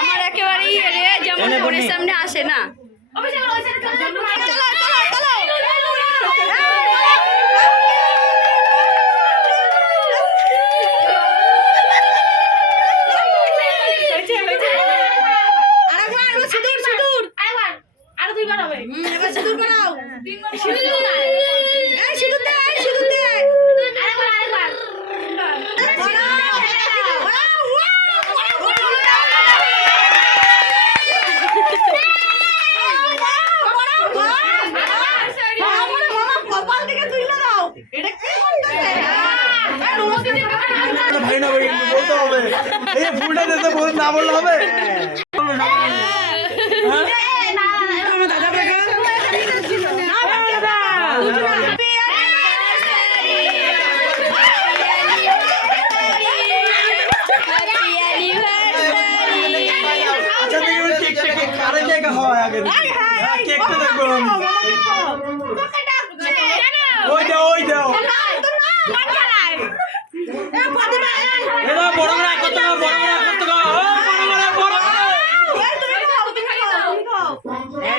আমার একেবারেই যেমন ফোনের সামনে আসে না। বলতে হবে এই ফুলটা দিতে না বললে হবে।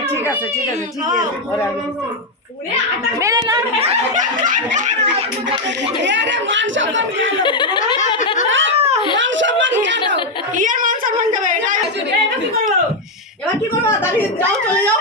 ঠিক আছে ঠিক আছে ঠিক আছে। এবার কি করবো? দাঁড়িয়ে যাও, চলে যাও।